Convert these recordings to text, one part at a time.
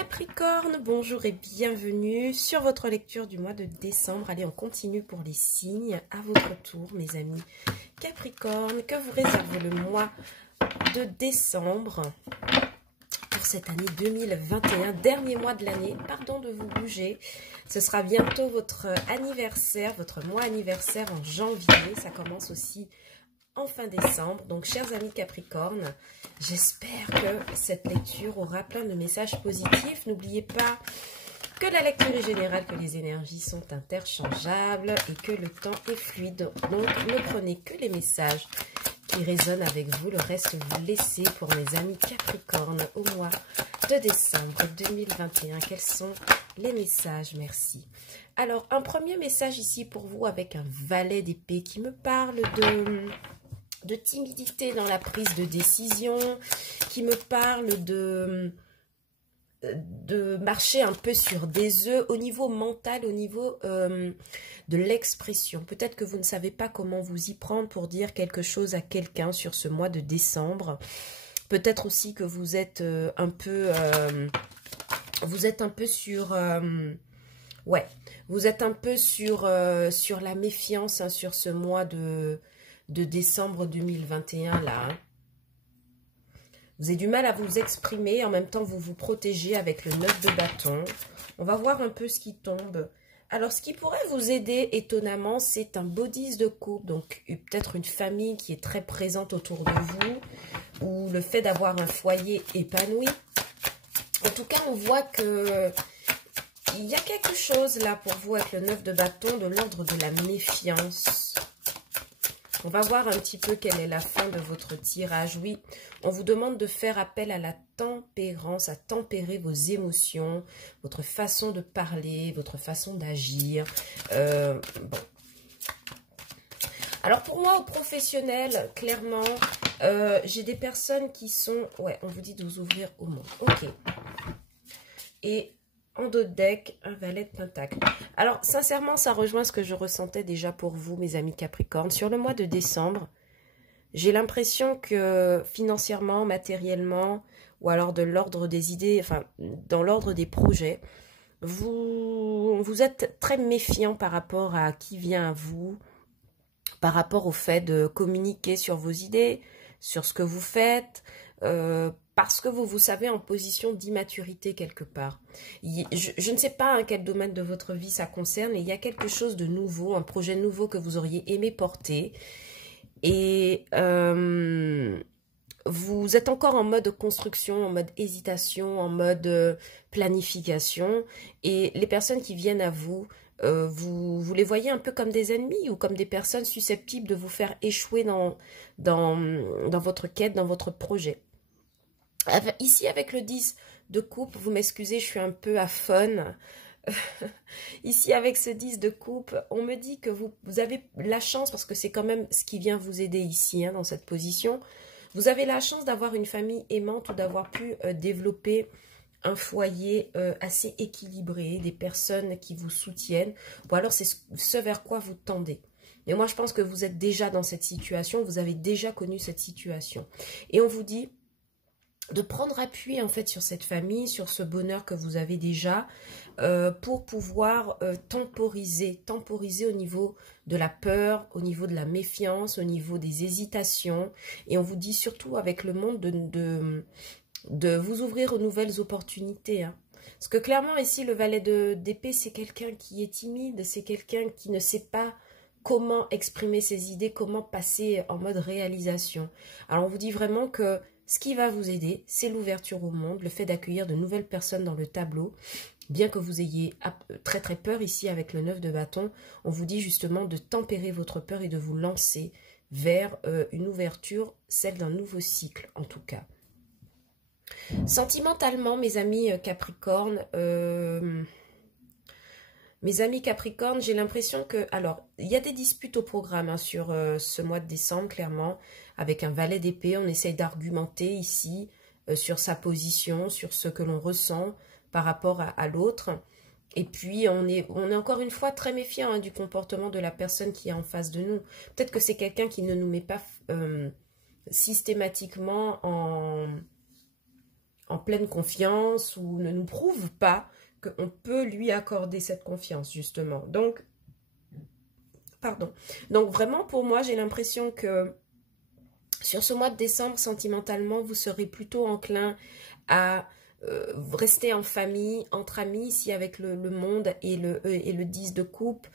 Capricorne, bonjour et bienvenue sur votre lecture du mois de décembre. Allez, on continue pour les signes. À votre tour, mes amis Capricorne, que vous réserve le mois de décembre pour cette année 2021, dernier mois de l'année. Pardon de vous bouger. Ce sera bientôt votre anniversaire, votre mois anniversaire en janvier. Ça commence aussi en fin décembre. Donc, chers amis Capricorne, j'espère que cette lecture aura plein de messages positifs. N'oubliez pas que la lecture est générale, que les énergies sont interchangeables et que le temps est fluide. Donc, ne prenez que les messages qui résonnent avec vous. Le reste, vous laissez pour mes amis Capricorne au mois de décembre 2021. Quels sont les messages? Merci. Alors, un premier message ici pour vous avec un valet d'épée qui me parle de timidité dans la prise de décision, qui me parle de marcher un peu sur des œufs au niveau mental, au niveau de l'expression. Peut-être que vous ne savez pas comment vous y prendre pour dire quelque chose à quelqu'un sur ce mois de décembre. Peut-être aussi que vous êtes un peu sur... ouais, vous êtes un peu sur la méfiance, hein, sur ce mois de décembre 2021 là. Hein. Vous avez du mal à vous exprimer, en même temps vous vous protégez avec le 9 de bâton. On va voir un peu ce qui tombe. Alors ce qui pourrait vous aider étonnamment, c'est un beau 10 de coupe, donc peut-être une famille qui est très présente autour de vous, ou le fait d'avoir un foyer épanoui. En tout cas, on voit que il y a quelque chose là pour vous avec le 9 de bâton, de l'ordre de la méfiance. On va voir un petit peu quelle est la fin de votre tirage. Oui, on vous demande de faire appel à la tempérance, à tempérer vos émotions, votre façon de parler, votre façon d'agir. Bon. Alors pour moi, au professionnel, clairement, j'ai des personnes qui sont... Ouais, on vous dit de vous ouvrir au monde. Ok. Et... en dos de deck, un valet de pentacle. Alors, sincèrement, ça rejoint ce que je ressentais déjà pour vous, mes amis Capricorne. Sur le mois de décembre, j'ai l'impression que financièrement, matériellement, ou alors de l'ordre des idées, enfin, dans l'ordre des projets, vous êtes très méfiant par rapport à qui vient à vous, par rapport au fait de communiquer sur vos idées, sur ce que vous faites, parce que vous savez en position d'immaturité quelque part. Je ne sais pas hein, quel domaine de votre vie ça concerne, mais il y a quelque chose de nouveau, un projet nouveau que vous auriez aimé porter. Et vous êtes encore en mode construction, en mode hésitation, en mode planification. Et les personnes qui viennent à vous, vous les voyez un peu comme des ennemis ou comme des personnes susceptibles de vous faire échouer dans votre quête, dans votre projet. Ici, avec le 10 de coupe, vous m'excusez, je suis un peu à fun. Ici, avec ce 10 de coupe, on me dit que vous avez la chance, parce que c'est quand même ce qui vient vous aider ici, hein, dans cette position. Vous avez la chance d'avoir une famille aimante ou d'avoir pu développer un foyer assez équilibré, des personnes qui vous soutiennent. Ou alors, c'est ce vers quoi vous tendez. Et moi, je pense que vous êtes déjà dans cette situation, vous avez déjà connu cette situation. Et on vous dit de prendre appui en fait sur cette famille, sur ce bonheur que vous avez déjà, pour pouvoir temporiser au niveau de la peur, au niveau de la méfiance, au niveau des hésitations. Et on vous dit surtout avec le monde de vous ouvrir aux nouvelles opportunités. Hein. Parce que clairement ici, le valet d'épée, c'est quelqu'un qui est timide, c'est quelqu'un qui ne sait pas comment exprimer ses idées, comment passer en mode réalisation. Alors on vous dit vraiment que ce qui va vous aider, c'est l'ouverture au monde, le fait d'accueillir de nouvelles personnes dans le tableau. Bien que vous ayez très très peur ici avec le 9 de bâton, on vous dit justement de tempérer votre peur et de vous lancer vers une ouverture, celle d'un nouveau cycle en tout cas. Sentimentalement, mes amis Capricorne, j'ai l'impression que... Alors, il y a des disputes au programme hein, sur ce mois de décembre, clairement. Avec un valet d'épée, on essaye d'argumenter ici sur sa position, sur ce que l'on ressent par rapport à l'autre. Et puis, on est encore une fois très méfiant hein, du comportement de la personne qui est en face de nous. Peut-être que c'est quelqu'un qui ne nous met pas systématiquement en pleine confiance ou ne nous prouve pas qu'on peut lui accorder cette confiance, justement. Donc, pardon. Donc, vraiment, pour moi, j'ai l'impression que sur ce mois de décembre, sentimentalement, vous serez plutôt enclin à rester en famille, entre amis, ici avec le monde et le 10 de coupe.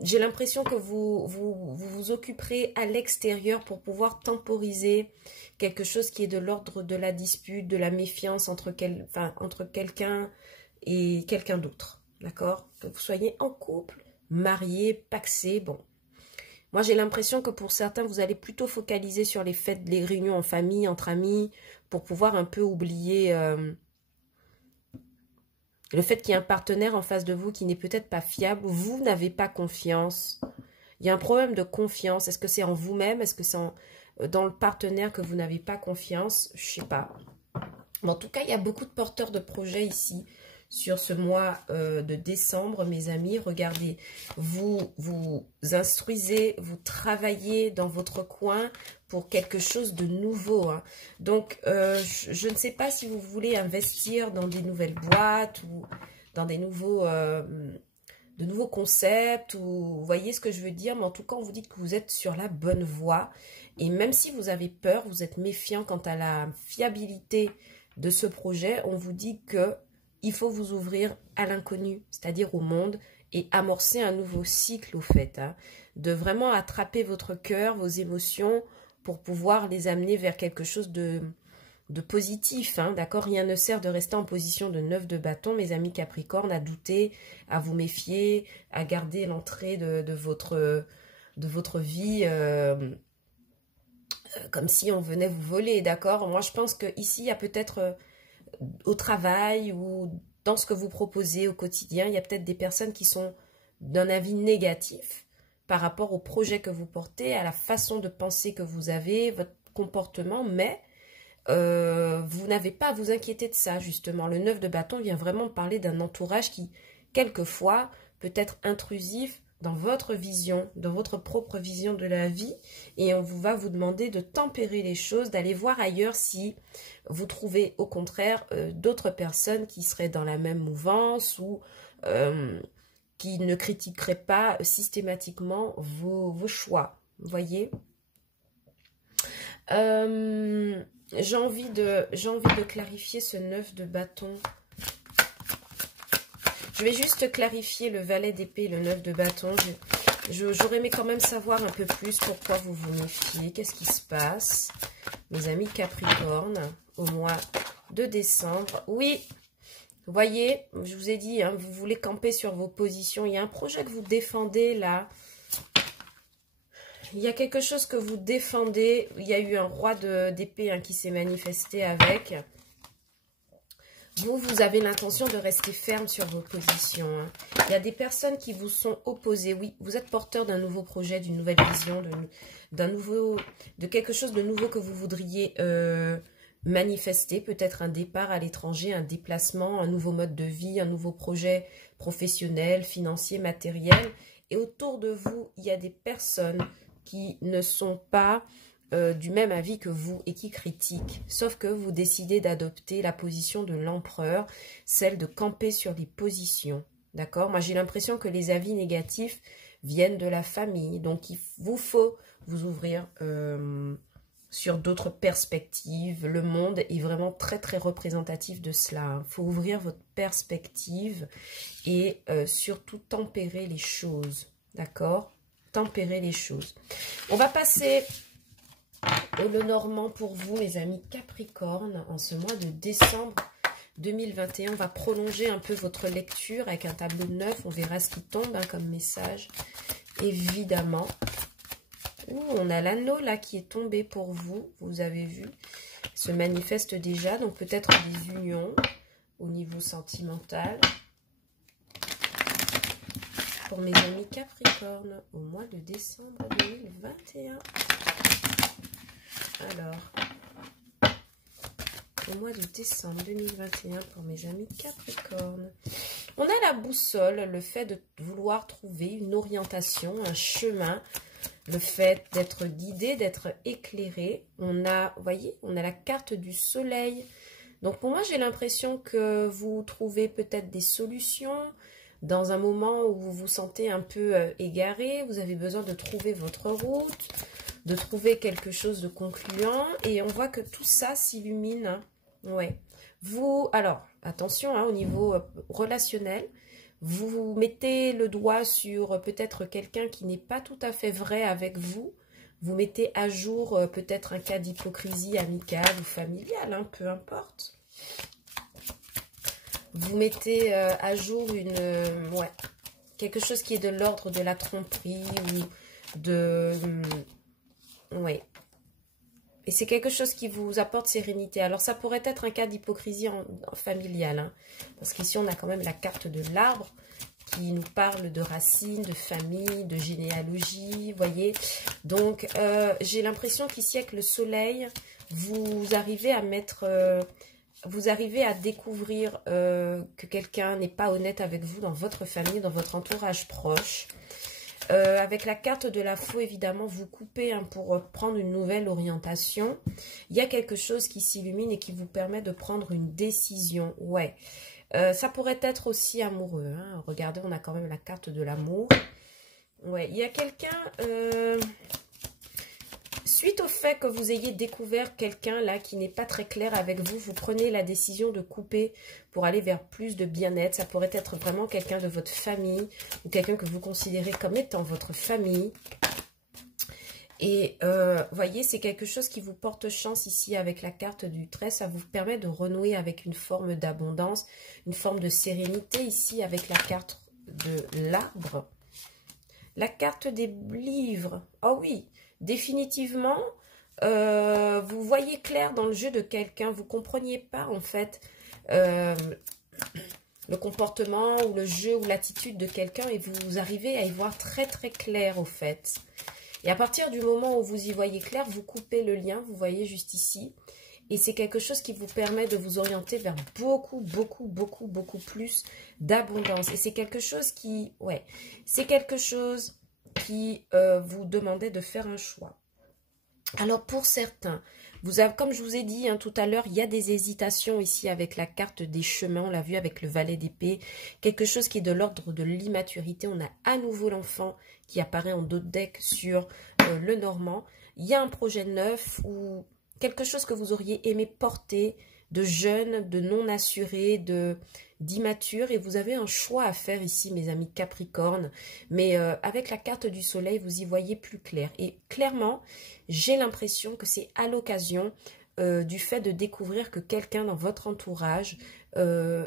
J'ai l'impression que vous occuperez à l'extérieur pour pouvoir temporiser quelque chose qui est de l'ordre de la dispute, de la méfiance entre quelqu'un et quelqu'un d'autre. D'accord? Que vous soyez en couple, marié, pacsé, bon. Moi, j'ai l'impression que pour certains, vous allez plutôt focaliser sur les fêtes, les réunions en famille, entre amis, pour pouvoir un peu oublier le fait qu'il y a un partenaire en face de vous qui n'est peut-être pas fiable. Vous n'avez pas confiance. Il y a un problème de confiance. Est-ce que c'est en vous-même? Est-ce que c'est dans le partenaire que vous n'avez pas confiance? Je ne sais pas. Mais en tout cas, il y a beaucoup de porteurs de projets ici sur ce mois de décembre, mes amis. Regardez, vous instruisez, vous travaillez dans votre coin pour quelque chose de nouveau. Hein. Donc, je ne sais pas si vous voulez investir dans des nouvelles boîtes ou dans des de nouveaux concepts, ou vous voyez ce que je veux dire, mais en tout cas, on vous dit que vous êtes sur la bonne voie. Et même si vous avez peur, vous êtes méfiant quant à la fiabilité de ce projet, on vous dit que il faut vous ouvrir à l'inconnu, c'est-à-dire au monde, et amorcer un nouveau cycle au fait, hein, de vraiment attraper votre cœur, vos émotions, pour pouvoir les amener vers quelque chose de positif, hein, d'accord? Rien ne sert de rester en position de 9 de bâton, mes amis Capricorne, à douter, à vous méfier, à garder l'entrée de votre vie comme si on venait vous voler, d'accord? Moi, je pense qu'ici, il y a peut-être au travail ou dans ce que vous proposez au quotidien, il y a peut-être des personnes qui sont d'un avis négatif par rapport au projet que vous portez, à la façon de penser que vous avez, votre comportement, mais vous n'avez pas à vous inquiéter de ça, justement. Le 9 de bâton vient vraiment parler d'un entourage qui, quelquefois, peut être intrusif dans votre vision, dans votre propre vision de la vie, et on va vous demander de tempérer les choses, d'aller voir ailleurs si vous trouvez au contraire d'autres personnes qui seraient dans la même mouvance ou qui ne critiqueraient pas systématiquement vos choix, vous voyez. J'ai envie de clarifier ce 9 de bâton. Je vais juste clarifier le valet d'épée et le 9 de bâton. J'aurais aimé quand même savoir un peu plus pourquoi vous vous méfiez. Qu'est-ce qui se passe, mes amis Capricorne, au mois de décembre? Oui, vous voyez, je vous ai dit, hein, vous voulez camper sur vos positions. Il y a un projet que vous défendez là. Il y a quelque chose que vous défendez. Il y a eu un roi d'épée hein, qui s'est manifesté avec. Vous avez l'intention de rester ferme sur vos positions. Hein. Il y a des personnes qui vous sont opposées. Oui, vous êtes porteur d'un nouveau projet, d'une nouvelle vision, de quelque chose de nouveau que vous voudriez manifester. Peut-être un départ à l'étranger, un déplacement, un nouveau mode de vie, un nouveau projet professionnel, financier, matériel. Et autour de vous, il y a des personnes qui ne sont pas du même avis que vous et qui critiquent. Sauf que vous décidez d'adopter la position de l'empereur, celle de camper sur les positions. D'accord? Moi, j'ai l'impression que les avis négatifs viennent de la famille. Donc, il vous faut vous ouvrir sur d'autres perspectives. Le monde est vraiment très, très représentatif de cela. Il faut ouvrir votre perspective et surtout tempérer les choses. D'accord? Tempérer les choses. On va passer au Lenormand pour vous, mes amis Capricorne, en ce mois de décembre 2021. On va prolonger un peu votre lecture avec un tableau de 9. On verra ce qui tombe hein, comme message, évidemment. Ouh, on a l'anneau là qui est tombé pour vous. Vous avez vu, se manifeste déjà. Donc peut-être des unions au niveau sentimental. Pour mes amis Capricorne, au mois de décembre 2021. Alors, au mois de décembre 2021, pour mes amis Capricorne, on a la boussole, le fait de vouloir trouver une orientation, un chemin, le fait d'être guidé, d'être éclairé. On a, vous voyez, on a la carte du soleil Donc pour moi, j'ai l'impression que vous trouvez peut-être des solutions dans un moment où vous vous sentez un peu égaré. Vous avez besoin de trouver votre route, de trouver quelque chose de concluant. Et on voit que tout ça s'illumine. Hein. Ouais. Vous, alors, attention, hein, au niveau relationnel, vous mettez le doigt sur peut-être quelqu'un qui n'est pas tout à fait vrai avec vous. Vous mettez à jour peut-être un cas d'hypocrisie amicale ou familiale, hein, peu importe. Vous mettez à jour ouais, quelque chose qui est de l'ordre de la tromperie ou de... ouais. Et c'est quelque chose qui vous apporte sérénité. Alors, ça pourrait être un cas d'hypocrisie familiale. Hein, parce qu'ici, on a quand même la carte de l'arbre qui nous parle de racines, de famille, de généalogie, voyez. Donc, j'ai l'impression qu'ici, avec le soleil, vous arrivez à mettre... vous arrivez à découvrir que quelqu'un n'est pas honnête avec vous dans votre famille, dans votre entourage proche. Avec la carte de la faux, évidemment, vous coupez hein, pour prendre une nouvelle orientation. Il y a quelque chose qui s'illumine et qui vous permet de prendre une décision. Ouais. Ça pourrait être aussi amoureux. Hein. Regardez, on a quand même la carte de l'amour. Ouais, il y a quelqu'un... suite au fait que vous ayez découvert quelqu'un là qui n'est pas très clair avec vous, vous prenez la décision de couper pour aller vers plus de bien-être. Ça pourrait être vraiment quelqu'un de votre famille ou quelqu'un que vous considérez comme étant votre famille. Et voyez, c'est quelque chose qui vous porte chance ici avec la carte du 13. Ça vous permet de renouer avec une forme d'abondance, une forme de sérénité ici avec la carte de l'arbre. La carte des livres. Oh oui, définitivement, vous voyez clair dans le jeu de quelqu'un. Vous ne compreniez pas en fait le comportement ou le jeu ou l'attitude de quelqu'un et vous arrivez à y voir très très clair au fait. Et à partir du moment où vous y voyez clair, vous coupez le lien, vous voyez juste ici. Et c'est quelque chose qui vous permet de vous orienter vers beaucoup plus d'abondance. Et c'est quelque chose qui, ouais, c'est quelque chose qui vous demandait de faire un choix. Alors pour certains, vous avez, comme je vous ai dit hein, tout à l'heure, il y a des hésitations ici avec la carte des chemins, on l'a vu avec le valet d'épée, quelque chose qui est de l'ordre de l'immaturité. On a à nouveau l'enfant qui apparaît en dos de deck sur le Normand. Il y a un projet neuf ou quelque chose que vous auriez aimé porter, de jeune, de non assuré, d'immature, et vous avez un choix à faire ici, mes amis Capricorne, mais avec la carte du soleil, vous y voyez plus clair, et clairement, j'ai l'impression que c'est à l'occasion du fait de découvrir que quelqu'un dans votre entourage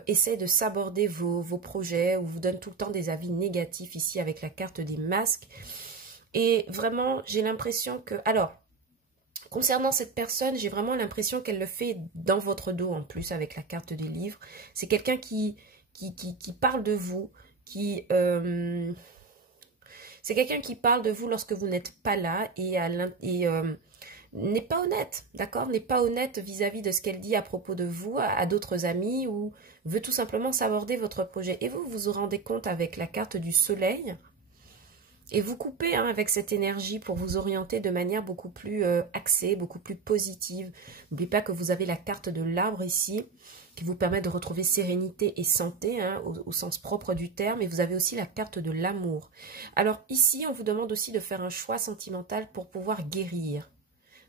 essaie de s'aborder vos projets, ou vous donne tout le temps des avis négatifs ici avec la carte des masques, et vraiment, j'ai l'impression que, alors, concernant cette personne, j'ai vraiment l'impression qu'elle le fait dans votre dos en plus avec la carte des livres. C'est quelqu'un qui parle de vous, c'est quelqu'un qui parle de vous lorsque vous n'êtes pas là et n'est pas honnête, d'accord? N'est pas honnête vis-à-vis de ce qu'elle dit à propos de vous, à d'autres amis, ou veut tout simplement s'aborder votre projet. Et vous vous rendez compte avec la carte du soleil. Et vous coupez hein, avec cette énergie pour vous orienter de manière beaucoup plus axée, beaucoup plus positive. N'oubliez pas que vous avez la carte de l'arbre ici, qui vous permet de retrouver sérénité et santé, hein, au sens propre du terme. Et vous avez aussi la carte de l'amour. Alors ici, on vous demande aussi de faire un choix sentimental pour pouvoir guérir.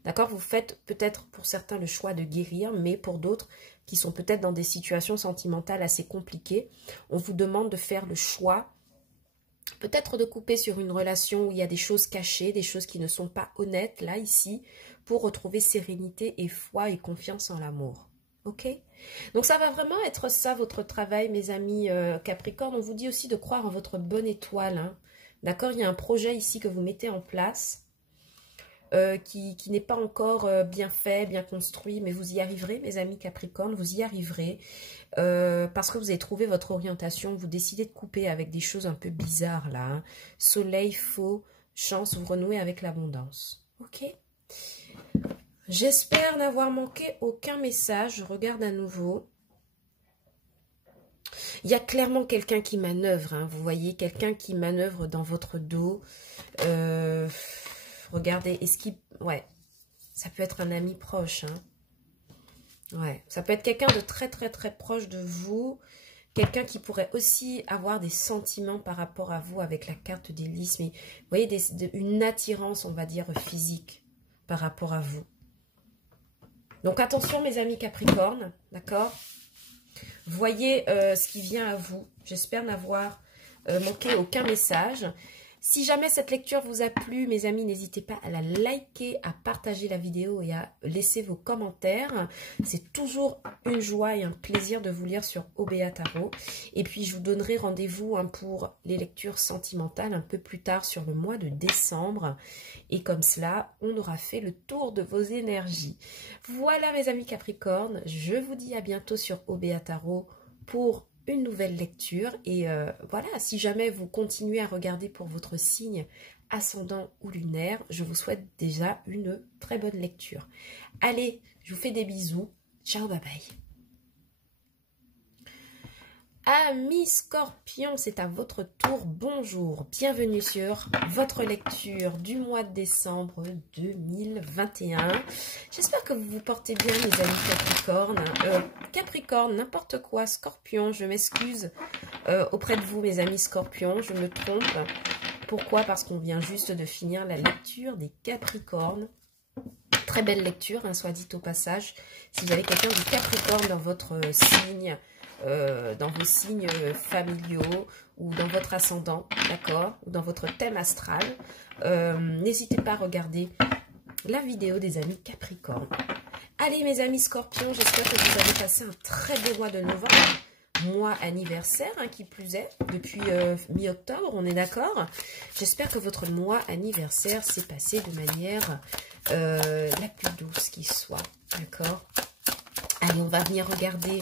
D'accord? Vous faites peut-être pour certains le choix de guérir, mais pour d'autres qui sont peut-être dans des situations sentimentales assez compliquées, on vous demande de faire le choix peut-être de couper sur une relation où il y a des choses cachées, des choses qui ne sont pas honnêtes, là, ici, pour retrouver sérénité et foi et confiance en l'amour. Ok? Donc, ça va vraiment être ça, votre travail, mes amis Capricorne. On vous dit aussi de croire en votre bonne étoile. Hein. D'accord? Il y a un projet ici que vous mettez en place qui n'est pas encore bien fait, bien construit, mais vous y arriverez, mes amis Capricorne, vous y arriverez. Parce que vous avez trouvé votre orientation, vous décidez de couper avec des choses un peu bizarres là. Hein. Soleil, faux, chance, vous renouez avec l'abondance. Ok? J'espère n'avoir manqué aucun message. Je regarde à nouveau. Il y a clairement quelqu'un qui manœuvre. Hein. Vous voyez, quelqu'un qui manœuvre dans votre dos. Regardez, est-ce qu'il... Ouais, ça peut être un ami proche. Hein. Ouais, ça peut être quelqu'un de très très très proche de vous. Quelqu'un qui pourrait aussi avoir des sentiments par rapport à vous avec la carte des lys. Mais vous voyez, une attirance, on va dire, physique par rapport à vous. Donc attention mes amis Capricorne, d'accord? Voyez ce qui vient à vous. J'espère n'avoir manqué aucun message. Si jamais cette lecture vous a plu, mes amis, n'hésitez pas à la liker, à partager la vidéo et à laisser vos commentaires. C'est toujours une joie et un plaisir de vous lire sur OBA Tarot. Et puis, je vous donnerai rendez-vous pour les lectures sentimentales un peu plus tard sur le mois de décembre. Et comme cela, on aura fait le tour de vos énergies. Voilà, mes amis Capricorne. Je vous dis à bientôt sur OBA Tarot pour une nouvelle lecture. Et voilà, si jamais vous continuez à regarder pour votre signe ascendant ou lunaire, je vous souhaite déjà une très bonne lecture. Allez, je vous fais des bisous. Ciao, bye bye. Amis Scorpion, c'est à votre tour. Bonjour, bienvenue sur votre lecture du mois de décembre 2021. J'espère que vous vous portez bien, mes amis Capricorne. Capricorne, n'importe quoi, Scorpion, je m'excuse auprès de vous, mes amis Scorpions, je me trompe. Pourquoi? Parce qu'on vient juste de finir la lecture des Capricornes. Très belle lecture, hein, soit dit au passage. Si vous avez quelqu'un de Capricorne dans votre signe, dans vos signes familiaux ou dans votre ascendant, d'accord, ou dans votre thème astral, n'hésitez pas à regarder la vidéo des amis Capricorne. Allez mes amis Scorpions, j'espère que vous avez passé un très beau mois de novembre, mois anniversaire, hein, qui plus est, depuis mi-octobre, on est d'accord. J'espère que votre mois anniversaire s'est passé de manière la plus douce qui soit, d'accord. Allez, on va venir regarder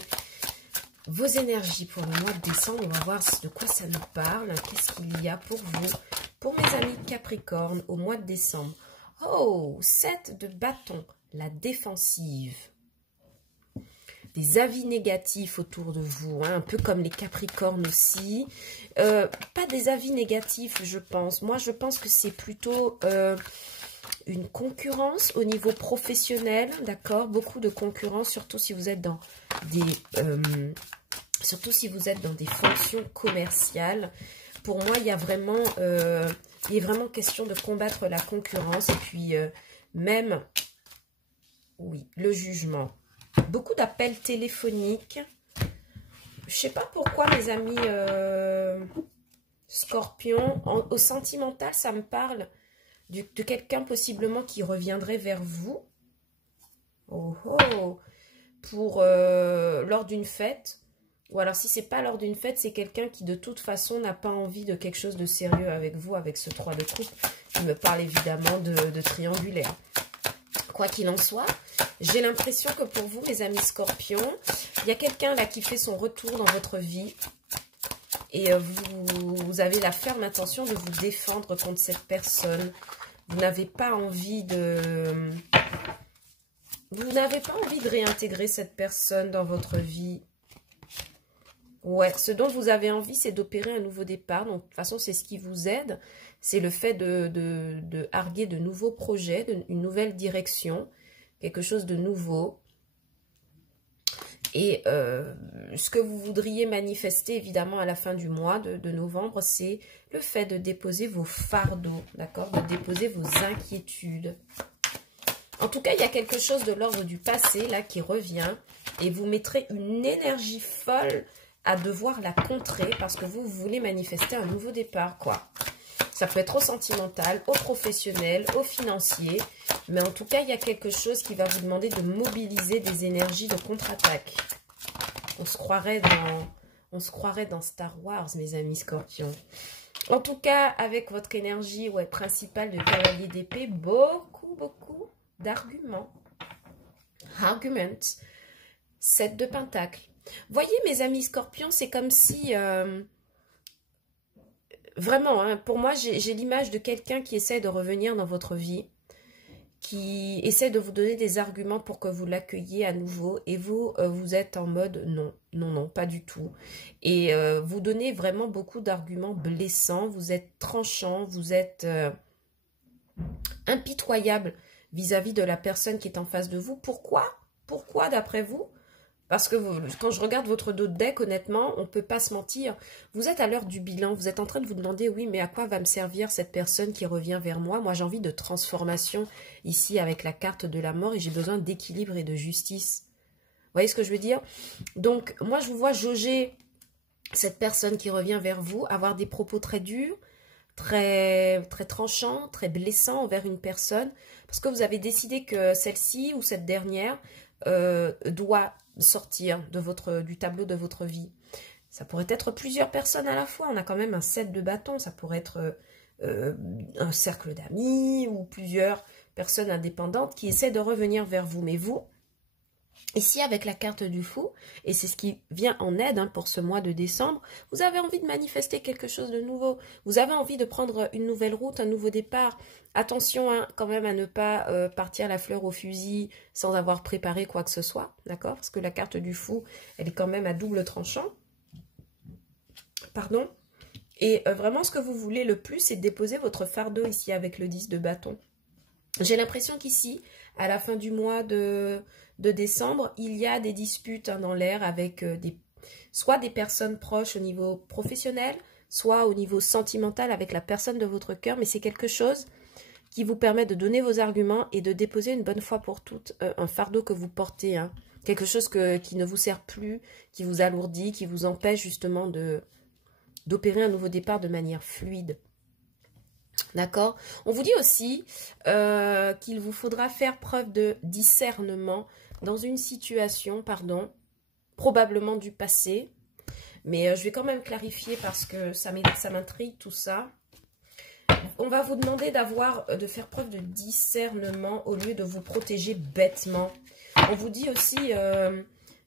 vos énergies pour le mois de décembre. On va voir de quoi ça nous parle. Qu'est-ce qu'il y a pour vous, pour mes amis Capricorne, au mois de décembre? Oh, 7 de bâton, la défensive. Des avis négatifs autour de vous, hein, un peu comme les Capricornes aussi. Pas des avis négatifs, je pense. Moi, je pense que c'est plutôt une concurrence au niveau professionnel, d'accord? Beaucoup de concurrence, surtout si vous êtes dans des... surtout si vous êtes dans des fonctions commerciales. Pour moi, il est vraiment question de combattre la concurrence. Et puis, même, oui, le jugement. Beaucoup d'appels téléphoniques. Je ne sais pas pourquoi, mes amis Scorpion. Au sentimental, ça me parle de quelqu'un possiblement qui reviendrait vers vous. Oh, oh, pour lors d'une fête. Ou alors si c'est pas lors d'une fête, c'est quelqu'un qui de toute façon n'a pas envie de quelque chose de sérieux avec vous, avec ce 3 de coupe. Je me parle évidemment de triangulaire. Quoi qu'il en soit, j'ai l'impression que pour vous, mes amis Scorpions, il y a quelqu'un là qui fait son retour dans votre vie. Et vous avez la ferme intention de vous défendre contre cette personne. Vous n'avez pas envie de... Vous n'avez pas envie de réintégrer cette personne dans votre vie. Ouais, ce dont vous avez envie, c'est d'opérer un nouveau départ. Donc, de toute façon, c'est ce qui vous aide. C'est le fait de arguer de nouveaux projets, une nouvelle direction, quelque chose de nouveau. Et ce que vous voudriez manifester, évidemment, à la fin du mois de novembre, c'est le fait de déposer vos fardeaux, d'accord? De déposer vos inquiétudes. En tout cas, il y a quelque chose de l'ordre du passé, là, qui revient. Et vous mettrez une énergie folle à devoir la contrer parce que vous voulez manifester un nouveau départ, quoi. Ça peut être au sentimental, au professionnel, au financier. Mais en tout cas, il y a quelque chose qui va vous demander de mobiliser des énergies de contre-attaque. On se croirait dans Star Wars, mes amis Scorpions. En tout cas, avec votre énergie principale de cavalier d'épée, beaucoup d'arguments. Arguments. 7 de pentacle. Voyez, mes amis Scorpions, c'est comme si... vraiment, hein, pour moi, j'ai l'image de quelqu'un qui essaie de revenir dans votre vie, qui essaie de vous donner des arguments pour que vous l'accueilliez à nouveau. Et vous, vous êtes en mode non, pas du tout. Et vous donnez vraiment beaucoup d'arguments blessants. Vous êtes tranchant, vous êtes impitoyable vis-à-vis de la personne qui est en face de vous. Pourquoi? Pourquoi d'après vous? Parce que quand je regarde votre dos de deck, honnêtement, on ne peut pas se mentir. Vous êtes à l'heure du bilan, vous êtes en train de vous demander, oui, mais à quoi va me servir cette personne qui revient vers moi? Moi, j'ai envie de transformation ici avec la carte de la mort et j'ai besoin d'équilibre et de justice. Vous voyez ce que je veux dire? Donc, moi, je vous vois jauger cette personne qui revient vers vous, avoir des propos très durs, très tranchants, très blessants envers une personne, parce que vous avez décidé que celle-ci ou cette dernière doit sortir du tableau de votre vie. Ça pourrait être plusieurs personnes à la fois. On a quand même un 7 de bâton. Ça pourrait être un cercle d'amis ou plusieurs personnes indépendantes qui essaient de revenir vers vous. Mais vous, ici avec la carte du fou, et c'est ce qui vient en aide pour ce mois de décembre, vous avez envie de manifester quelque chose de nouveau. Vous avez envie de prendre une nouvelle route, un nouveau départ. Attention quand même à ne pas partir la fleur au fusil sans avoir préparé quoi que ce soit, d'accord? Parce que la carte du fou, elle est quand même à double tranchant. Pardon. Et vraiment, ce que vous voulez le plus, c'est déposer votre fardeau ici avec le 10 de bâton. J'ai l'impression qu'ici, à la fin du mois de décembre, il y a des disputes dans l'air avec soit des personnes proches au niveau professionnel, soit au niveau sentimental avec la personne de votre cœur, mais c'est quelque chose qui vous permet de donner vos arguments et de déposer une bonne fois pour toutes un fardeau que vous portez, quelque chose qui ne vous sert plus, qui vous alourdit, qui vous empêche justement d'opérer un nouveau départ de manière fluide. D'accord? On vous dit aussi qu'il vous faudra faire preuve de discernement dans une situation, probablement du passé. Mais je vais quand même clarifier parce que ça m'intrigue tout ça. On va vous demander de faire preuve de discernement au lieu de vous protéger bêtement. On vous dit aussi,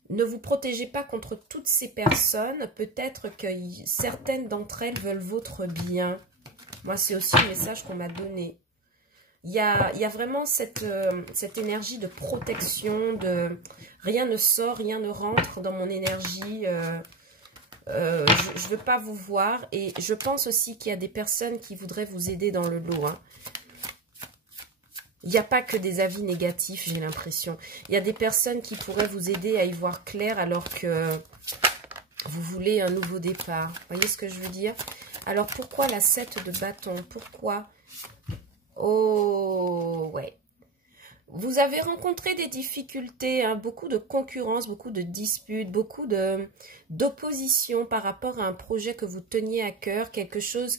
ne vous protégez pas contre toutes ces personnes. Peut-être que certaines d'entre elles veulent votre bien. Moi, c'est aussi le message qu'on m'a donné. Il y a vraiment cette énergie de protection, rien ne sort, rien ne rentre dans mon énergie. Je ne veux pas vous voir. Et je pense aussi qu'il y a des personnes qui voudraient vous aider dans le lot. Il n'y a pas que des avis négatifs, j'ai l'impression. Il y a des personnes qui pourraient vous aider à y voir clair alors que vous voulez un nouveau départ. Vous voyez ce que je veux dire? Alors, pourquoi la 7 de bâton? Pourquoi? Oh, ouais. Vous avez rencontré des difficultés, beaucoup de concurrence, beaucoup de disputes, beaucoup d'opposition par rapport à un projet que vous teniez à cœur, quelque chose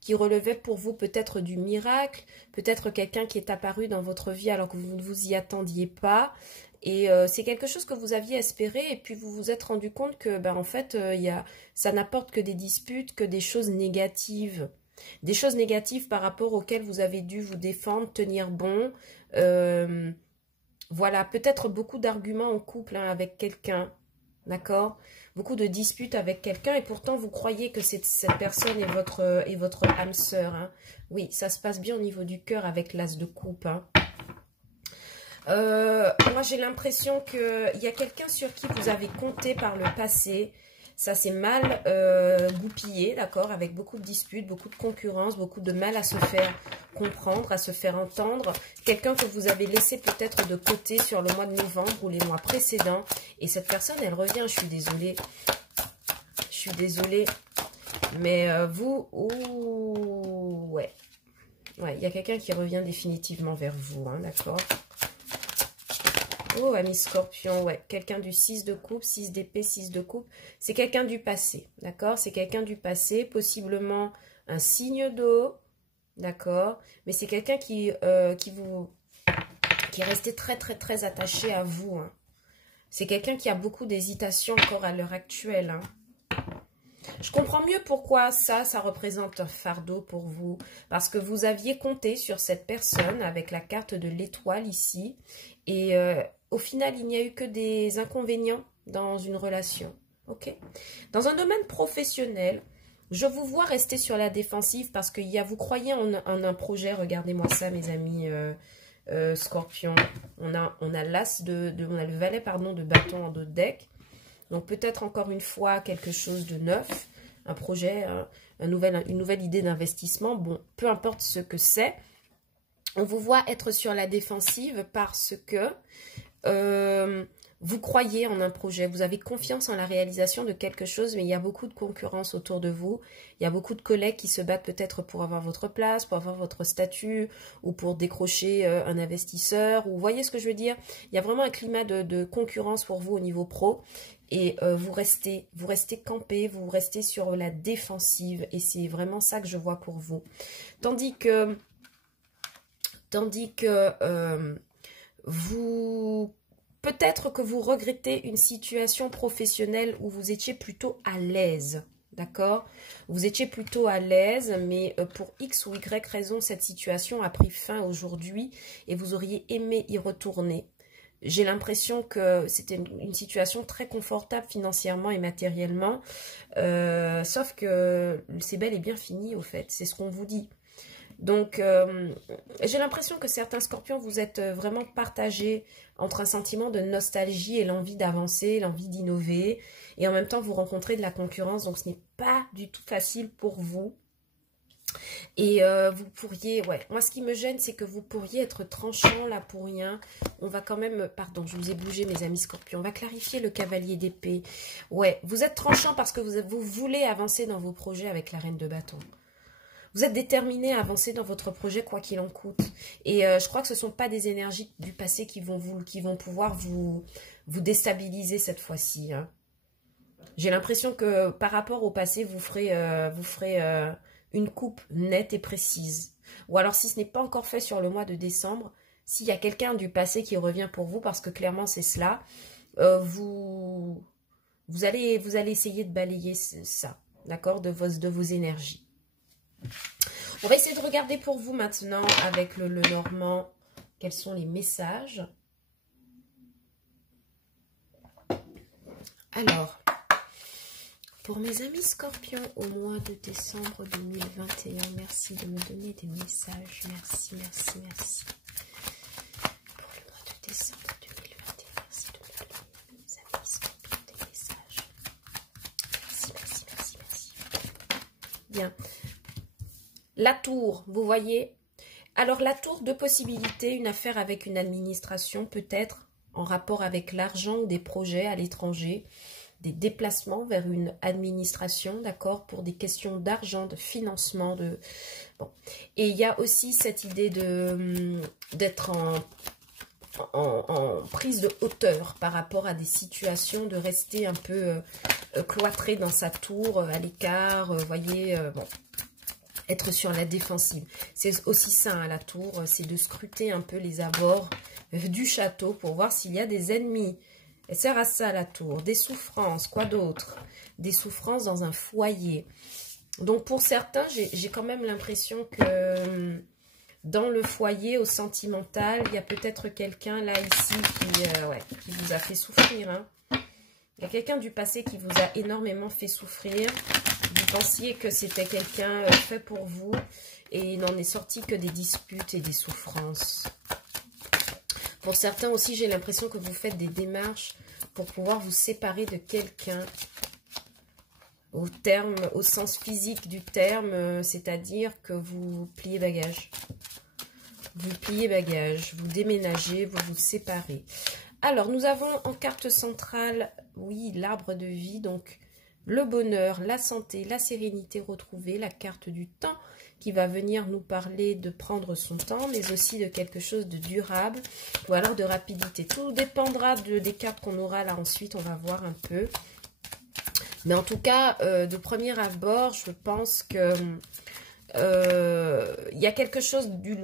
qui relevait pour vous peut-être du miracle, peut-être quelqu'un qui est apparu dans votre vie alors que vous ne vous y attendiez pas. Et c'est quelque chose que vous aviez espéré et puis vous vous êtes rendu compte que en fait, ça n'apporte que des disputes, que des choses négatives. Des choses négatives par rapport auxquelles vous avez dû vous défendre, tenir bon. Voilà, peut-être beaucoup d'arguments en couple avec quelqu'un, d'accord? Beaucoup de disputes avec quelqu'un et pourtant vous croyez que cette personne est votre âme sœur. Oui, ça se passe bien au niveau du cœur avec l'as de coupe. Moi, j'ai l'impression qu'il y a quelqu'un sur qui vous avez compté par le passé. Ça s'est mal goupillé, d'accord, avec beaucoup de disputes, beaucoup de concurrence, beaucoup de mal à se faire comprendre, à se faire entendre. Quelqu'un que vous avez laissé peut-être de côté sur le mois de novembre ou les mois précédents. Et cette personne, elle revient, je suis désolée. Je suis désolée. Mais vous, ouais. Ouais, il y a quelqu'un qui revient définitivement vers vous, d'accord. Oh, ami Scorpion, ouais. Quelqu'un du 6 de coupe, 6 d'épée, 6 de coupe. C'est quelqu'un du passé, d'accord? C'est quelqu'un du passé, possiblement un signe d'eau, d'accord? Mais c'est quelqu'un qui est resté très, très, très attaché à vous. C'est quelqu'un qui a beaucoup d'hésitation encore à l'heure actuelle. Je comprends mieux pourquoi ça représente un fardeau pour vous. Parce que vous aviez compté sur cette personne avec la carte de l'étoile ici. Et au final, il n'y a eu que des inconvénients dans une relation. Ok? Dans un domaine professionnel, je vous vois rester sur la défensive parce que vous croyez en un projet. Regardez-moi ça, mes amis Scorpion. On a l'as on a le valet de bâton en dos de deck. Donc peut-être encore une fois quelque chose de neuf, un projet, une nouvelle idée d'investissement. Bon, peu importe ce que c'est. On vous voit être sur la défensive parce que vous croyez en un projet, vous avez confiance en la réalisation de quelque chose, mais il y a beaucoup de concurrence autour de vous. Il y a beaucoup de collègues qui se battent peut-être pour avoir votre place, pour avoir votre statut, ou pour décrocher un investisseur. Ou vous voyez ce que je veux dire? Il y a vraiment un climat de concurrence pour vous au niveau pro. Et vous restez campé, vous restez sur la défensive. Et c'est vraiment ça que je vois pour vous. Tandis que vous... Peut-être que vous regrettez une situation professionnelle où vous étiez plutôt à l'aise, d'accord? Vous étiez plutôt à l'aise, mais pour X ou Y raison, cette situation a pris fin aujourd'hui et vous auriez aimé y retourner. J'ai l'impression que c'était une situation très confortable financièrement et matériellement, sauf que c'est bel et bien fini au fait, c'est ce qu'on vous dit. Donc, j'ai l'impression que certains scorpions, vous êtes vraiment partagés entre un sentiment de nostalgie et l'envie d'avancer, l'envie d'innover. Et en même temps, vous rencontrez de la concurrence, donc ce n'est pas du tout facile pour vous. Et vous pourriez, ouais, moi ce qui me gêne, c'est que vous pourriez être tranchant là pour rien. On va quand même, pardon, je vous ai bougé mes amis scorpions, on va clarifier le cavalier d'épée. Ouais, vous êtes tranchant parce que vous voulez avancer dans vos projets avec la reine de bâton. Vous êtes déterminé à avancer dans votre projet quoi qu'il en coûte. Et je crois que ce ne sont pas des énergies du passé qui vont pouvoir vous déstabiliser cette fois-ci. Hein. J'ai l'impression que par rapport au passé, vous ferez une coupe nette et précise. Ou alors si ce n'est pas encore fait sur le mois de décembre, s'il y a quelqu'un du passé qui revient pour vous, parce que clairement c'est cela, vous allez essayer de balayer ça, d'accord, de vos énergies. On va essayer de regarder pour vous maintenant avec le Normand, quels sont les messages. Alors, pour mes amis scorpions au mois de décembre 2021, merci de me donner des messages. Merci, merci, merci. Pour le mois de décembre 2021, merci de me donner, mes amis scorpions, des messages. Merci, merci, merci, merci. Bien. La tour, vous voyez. Alors la tour, deux possibilités, une affaire avec une administration, peut-être en rapport avec l'argent ou des projets à l'étranger, des déplacements vers une administration, d'accord, pour des questions d'argent, de financement, de... Bon. Et il y a aussi cette idée d'être en prise de hauteur par rapport à des situations, de rester un peu cloîtré dans sa tour, à l'écart, voyez, bon... Être sur la défensive. C'est aussi ça, hein, la tour, c'est de scruter un peu les abords du château pour voir s'il y a des ennemis. Elle sert à ça, la tour. Des souffrances, quoi d'autre? Des souffrances dans un foyer. Donc, pour certains, j'ai quand même l'impression que dans le foyer, au sentimental, il y a peut-être quelqu'un là, ici, qui vous a fait souffrir. Hein. Il y a quelqu'un du passé qui vous a énormément fait souffrir. Vous pensiez que c'était quelqu'un fait pour vous et il n'en est sorti que des disputes et des souffrances. Pour certains aussi, j'ai l'impression que vous faites des démarches pour pouvoir vous séparer de quelqu'un au sens physique du terme, c'est-à-dire que vous pliez bagage. Vous pliez bagage, vous déménagez, vous vous séparez. Alors, nous avons en carte centrale, oui, l'arbre de vie, donc le bonheur, la santé, la sérénité retrouvée, la carte du temps qui va venir nous parler de prendre son temps, mais aussi de quelque chose de durable ou alors de rapidité. Tout dépendra des cartes qu'on aura là ensuite, on va voir un peu. Mais en tout cas, de premier abord, je pense que y a quelque chose du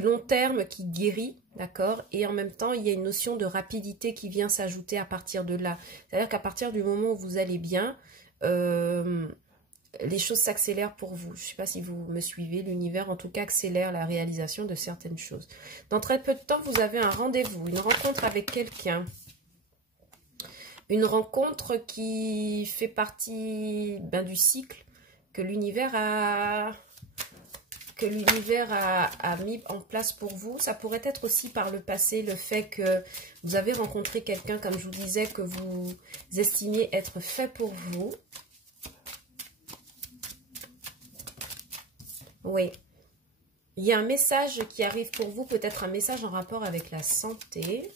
long terme qui guérit, d'accord? Et en même temps, il y a une notion de rapidité qui vient s'ajouter à partir de là. C'est-à-dire qu'à partir du moment où vous allez bien, les choses s'accélèrent pour vous. Je ne sais pas si vous me suivez, l'univers en tout cas accélère la réalisation de certaines choses. Dans très peu de temps, vous avez un rendez-vous, une rencontre avec quelqu'un. Une rencontre qui fait partie du cycle que l'univers a mis en place pour vous. Ça pourrait être aussi par le passé le fait que vous avez rencontré quelqu'un, comme je vous disais, que vous estimiez être fait pour vous. Oui. Il y a un message qui arrive pour vous, peut-être un message en rapport avec la santé.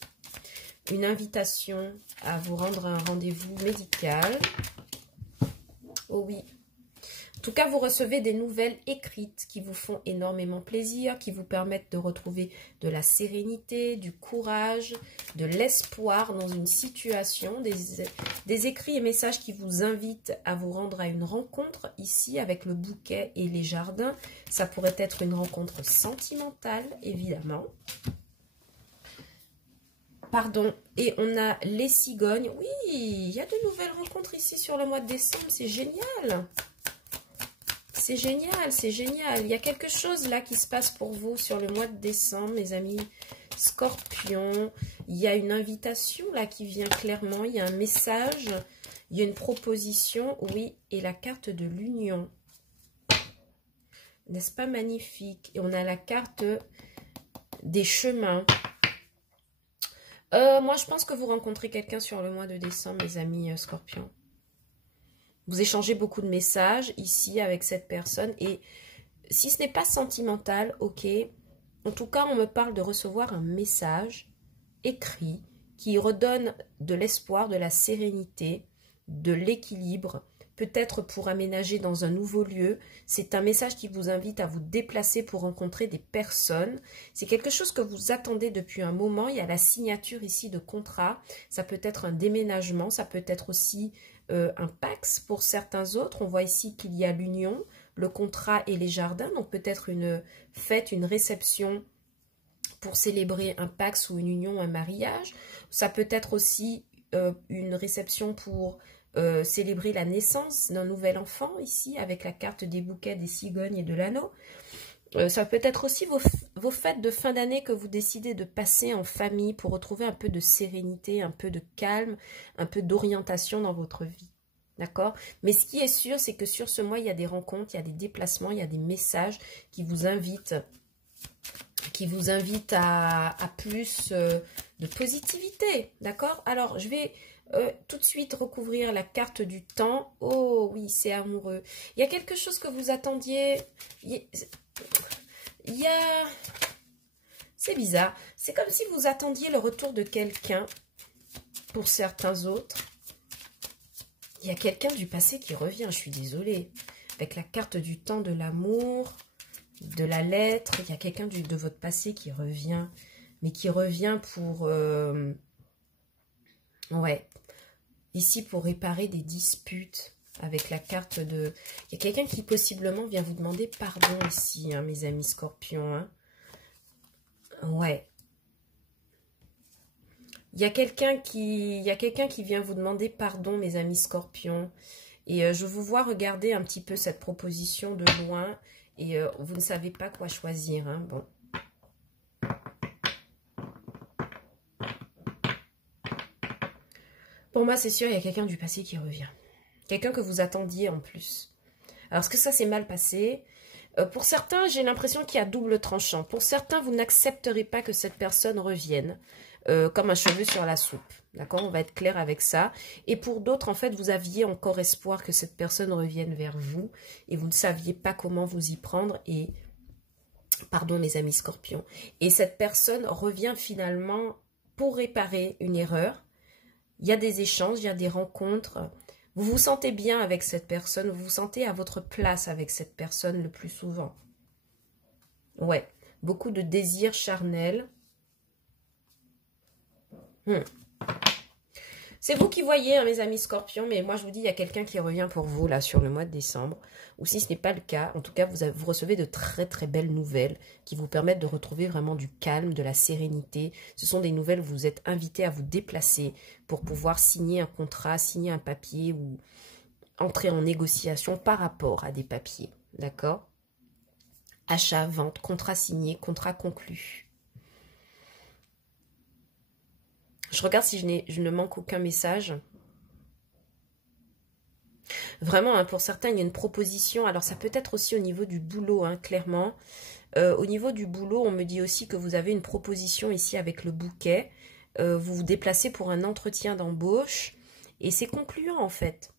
Une invitation à vous rendre un rendez-vous médical. Oh oui. En tout cas, vous recevez des nouvelles écrites qui vous font énormément plaisir, qui vous permettent de retrouver de la sérénité, du courage, de l'espoir dans une situation, des écrits et messages qui vous invitent à vous rendre à une rencontre ici avec le bouquet et les jardins. Ça pourrait être une rencontre sentimentale, évidemment. Pardon, et on a les cigognes. Oui, il y a de nouvelles rencontres ici sur le mois de décembre, c'est génial. C'est génial, c'est génial. Il y a quelque chose là qui se passe pour vous sur le mois de décembre, mes amis Scorpions. Il y a une invitation là qui vient clairement. Il y a un message, il y a une proposition. Oui, et la carte de l'union. N'est-ce pas magnifique? Et on a la carte des chemins. Moi, je pense que vous rencontrez quelqu'un sur le mois de décembre, mes amis Scorpions. Vous échangez beaucoup de messages ici avec cette personne. Et si ce n'est pas sentimental, ok. En tout cas, on me parle de recevoir un message écrit qui redonne de l'espoir, de la sérénité, de l'équilibre. Peut-être pour aménager dans un nouveau lieu. C'est un message qui vous invite à vous déplacer pour rencontrer des personnes. C'est quelque chose que vous attendez depuis un moment. Il y a la signature ici de contrat. Ça peut être un déménagement. Ça peut être aussi un Pax pour certains autres. On voit ici qu'il y a l'union, le contrat et les jardins. Donc peut-être une fête, une réception pour célébrer un Pax ou une union, un mariage. Ça peut être aussi une réception pour célébrer la naissance d'un nouvel enfant ici avec la carte des bouquets, des cigognes et de l'anneau. Ça peut être aussi vos fêtes de fin d'année que vous décidez de passer en famille pour retrouver un peu de sérénité, un peu de calme, un peu d'orientation dans votre vie. D'accord? Mais ce qui est sûr, c'est que sur ce mois, il y a des rencontres, il y a des déplacements, il y a des messages qui vous invitent à plus de positivité. D'accord? Alors, je vais tout de suite recouvrir la carte du temps. Oh oui, c'est amoureux. Il y a quelque chose que vous attendiez. C'est bizarre. C'est comme si vous attendiez le retour de quelqu'un pour certains autres. Il y a quelqu'un du passé qui revient, je suis désolée. Avec la carte du temps, de l'amour, de la lettre, il y a quelqu'un de votre passé qui revient. Mais qui revient pour... ouais. Ici, pour réparer des disputes. Avec la carte de... Il y a quelqu'un qui possiblement vient vous demander pardon ici, hein, mes amis Scorpions. Hein. Ouais. Il y a quelqu'un qui vient vous demander pardon, mes amis Scorpions. Et je vous vois regarder un petit peu cette proposition de loin. Et vous ne savez pas quoi choisir. Hein. Bon. Pour moi, c'est sûr, il y a quelqu'un du passé qui revient. Quelqu'un que vous attendiez en plus. Alors, est-ce que ça s'est mal passé? Pour certains, j'ai l'impression qu'il y a double tranchant. Pour certains, vous n'accepterez pas que cette personne revienne comme un cheveu sur la soupe. D'accord? On va être clair avec ça. Et pour d'autres, en fait, vous aviez encore espoir que cette personne revienne vers vous et vous ne saviez pas comment vous y prendre. Et, pardon, mes amis Scorpions. Et cette personne revient finalement pour réparer une erreur. Il y a des échanges, il y a des rencontres. Vous vous sentez bien avec cette personne, vous vous sentez à votre place avec cette personne le plus souvent. Ouais, beaucoup de désirs charnels. C'est vous qui voyez, hein, mes amis Scorpions, mais moi je vous dis, il y a quelqu'un qui revient pour vous là sur le mois de décembre. Ou si ce n'est pas le cas, en tout cas, vous recevez de très très belles nouvelles qui vous permettent de retrouver vraiment du calme, de la sérénité. Ce sont des nouvelles où vous êtes invité à vous déplacer pour pouvoir signer un contrat, signer un papier ou entrer en négociation par rapport à des papiers. D'accord? Achat, vente, contrat signé, contrat conclu. Je regarde si je ne manque aucun message. Vraiment, hein, pour certains, il y a une proposition. Alors, ça peut être aussi au niveau du boulot, hein, clairement. Au niveau du boulot, on me dit aussi que vous avez une proposition ici avec le bouquet. Vous vous déplacez pour un entretien d'embauche. Et c'est concluant, en fait.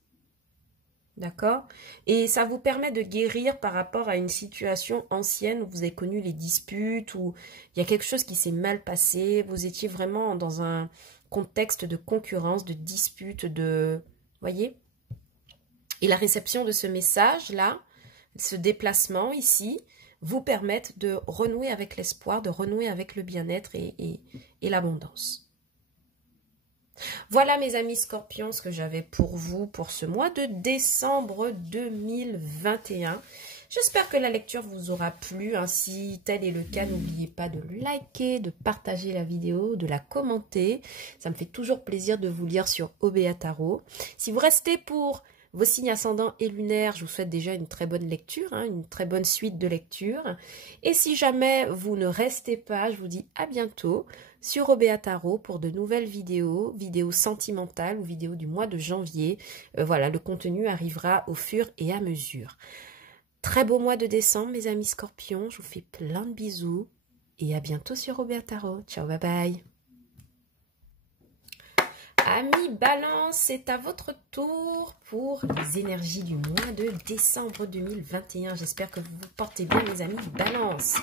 D'accord? Et ça vous permet de guérir par rapport à une situation ancienne où vous avez connu les disputes, où il y a quelque chose qui s'est mal passé, vous étiez vraiment dans un contexte de concurrence, de dispute, de... Voyez? Et la réception de ce message-là, ce déplacement ici, vous permettent de renouer avec l'espoir, de renouer avec le bien-être et l'abondance. Voilà mes amis scorpions ce que j'avais pour vous pour ce mois de décembre 2021. J'espère que la lecture vous aura plu. Si tel est le cas, n'oubliez pas de liker, de partager la vidéo, de la commenter. Ça me fait toujours plaisir de vous lire sur OBA Tarot. Si vous restez pour vos signes ascendants et lunaires, je vous souhaite déjà une très bonne lecture, une très bonne suite de lecture. Et si jamais vous ne restez pas, je vous dis à bientôt sur OBA Tarot pour de nouvelles vidéos, vidéos sentimentales ou vidéos du mois de janvier. Voilà, le contenu arrivera au fur et à mesure. Très beau mois de décembre, mes amis scorpions. Je vous fais plein de bisous et à bientôt sur OBA Tarot. Ciao, bye bye. Amis Balance, c'est à votre tour pour les énergies du mois de décembre 2021. J'espère que vous vous portez bien, mes amis Balance.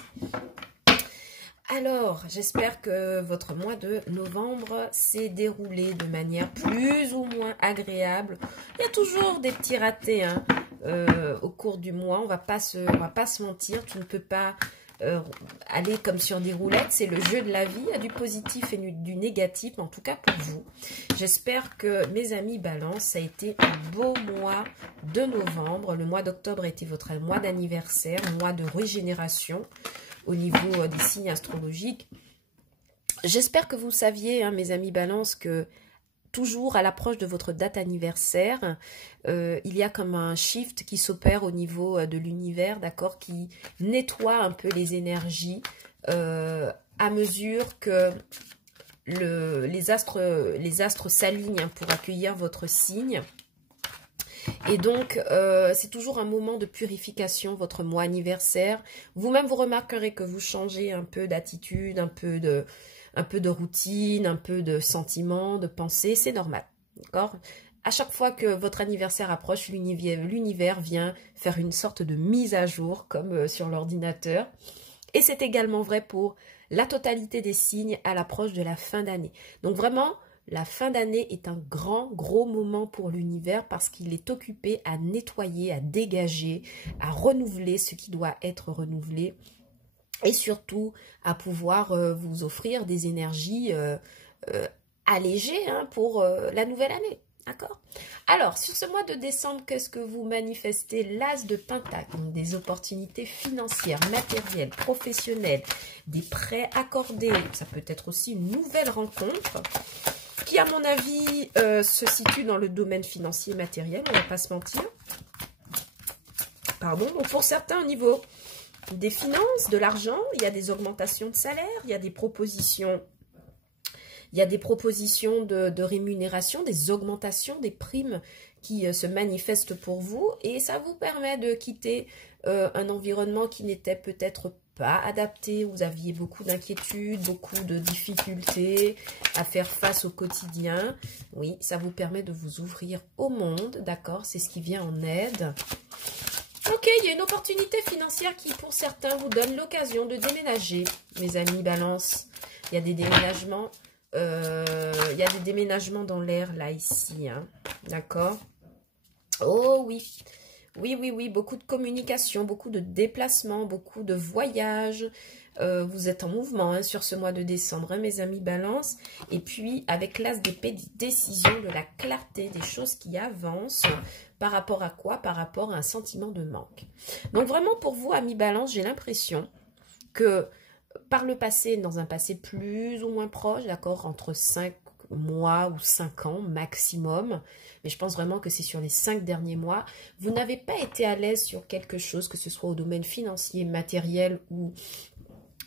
Alors, j'espère que votre mois de novembre s'est déroulé de manière plus ou moins agréable. Il y a toujours des petits ratés au cours du mois. On va pas se mentir. Tu ne peux pas aller comme sur des roulettes. C'est le jeu de la vie. Il y a du positif et du négatif, en tout cas pour vous. J'espère que mes amis Balance, ça a été un beau mois de novembre. Le mois d'octobre a été votre mois d'anniversaire, mois de régénération au niveau des signes astrologiques. J'espère que vous saviez, mes amis Balance, que toujours à l'approche de votre date anniversaire, il y a comme un shift qui s'opère au niveau de l'univers, d'accord, qui nettoie un peu les énergies à mesure que les astres s'alignent pour accueillir votre signe. Et donc, c'est toujours un moment de purification, votre mois anniversaire. Vous-même, vous remarquerez que vous changez un peu d'attitude, un peu de routine, un peu de sentiments, de pensée. C'est normal, d'accord? À chaque fois que votre anniversaire approche, l'univers vient faire une sorte de mise à jour, comme sur l'ordinateur. Et c'est également vrai pour la totalité des signes à l'approche de la fin d'année. Donc vraiment, la fin d'année est un gros moment pour l'univers parce qu'il est occupé à nettoyer, à dégager, à renouveler ce qui doit être renouvelé et surtout à pouvoir vous offrir des énergies allégées pour la nouvelle année. D'accord? Alors, sur ce mois de décembre, qu'est-ce que vous manifestez? L'As de Pentacle, des opportunités financières, matérielles, professionnelles, des prêts accordés. Ça peut être aussi une nouvelle rencontre qui, à mon avis, se situe dans le domaine financier et matériel, on ne va pas se mentir. Pardon, donc pour certains, au niveau des finances, de l'argent, il y a des augmentations de salaire, il y a des propositions, de rémunération, des augmentations, des primes qui se manifestent pour vous et ça vous permet de quitter un environnement qui n'était peut-être pas adapté, vous aviez beaucoup d'inquiétudes, beaucoup de difficultés à faire face au quotidien. Oui, ça vous permet de vous ouvrir au monde, d'accord? C'est ce qui vient en aide. Ok, il y a une opportunité financière qui, pour certains, vous donne l'occasion de déménager, mes amis Balance. Il y a des déménagements, dans l'air, là, ici, d'accord? Oh oui, oui, beaucoup de communication, beaucoup de déplacements, beaucoup de voyages. Vous êtes en mouvement sur ce mois de décembre, mes amis Balance. Et puis, avec l'As d'épée, des décisions, de la clarté, des choses qui avancent. Par rapport à quoi? Par rapport à un sentiment de manque. Donc, vraiment, pour vous, amis Balance, j'ai l'impression que par le passé, dans un passé plus ou moins proche, d'accord, entre 5 mois ou 5 ans maximum, mais je pense vraiment que c'est sur les 5 derniers mois, vous n'avez pas été à l'aise sur quelque chose, que ce soit au domaine financier, matériel ou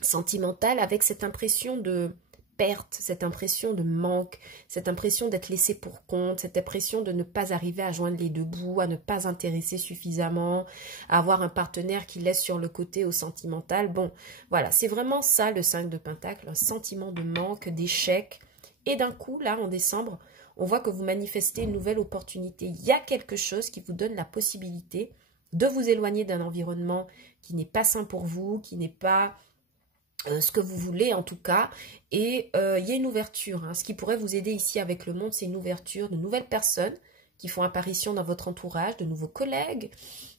sentimental, avec cette impression de perte, cette impression de manque, cette impression d'être laissé pour compte, cette impression de ne pas arriver à joindre les deux bouts, à ne pas intéresser suffisamment, à avoir un partenaire qui laisse sur le côté au sentimental. Bon, voilà, c'est vraiment ça le 5 de Pentacle, un sentiment de manque, d'échec. Et d'un coup, là, en décembre, on voit que vous manifestez une nouvelle opportunité. Il y a quelque chose qui vous donne la possibilité de vous éloigner d'un environnement qui n'est pas sain pour vous, qui n'est pas ce que vous voulez en tout cas. Et il y a une ouverture. Hein. Ce qui pourrait vous aider ici avec le monde, c'est une ouverture de nouvelles personnes qui font apparition dans votre entourage, de nouveaux collègues,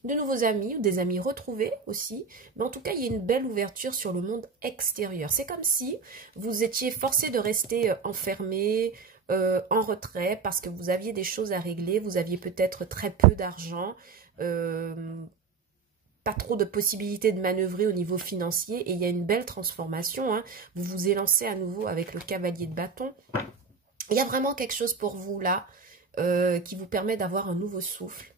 de nouveaux amis ou des amis retrouvés aussi. Mais en tout cas, il y a une belle ouverture sur le monde extérieur. C'est comme si vous étiez forcé de rester enfermé, en retrait, parce que vous aviez des choses à régler, vous aviez peut-être très peu d'argent, pas trop de possibilités de manœuvrer au niveau financier, et il y a une belle transformation. Hein. Vous vous élancez à nouveau avec le cavalier de bâton. Il y a vraiment quelque chose pour vous là, qui vous permet d'avoir un nouveau souffle.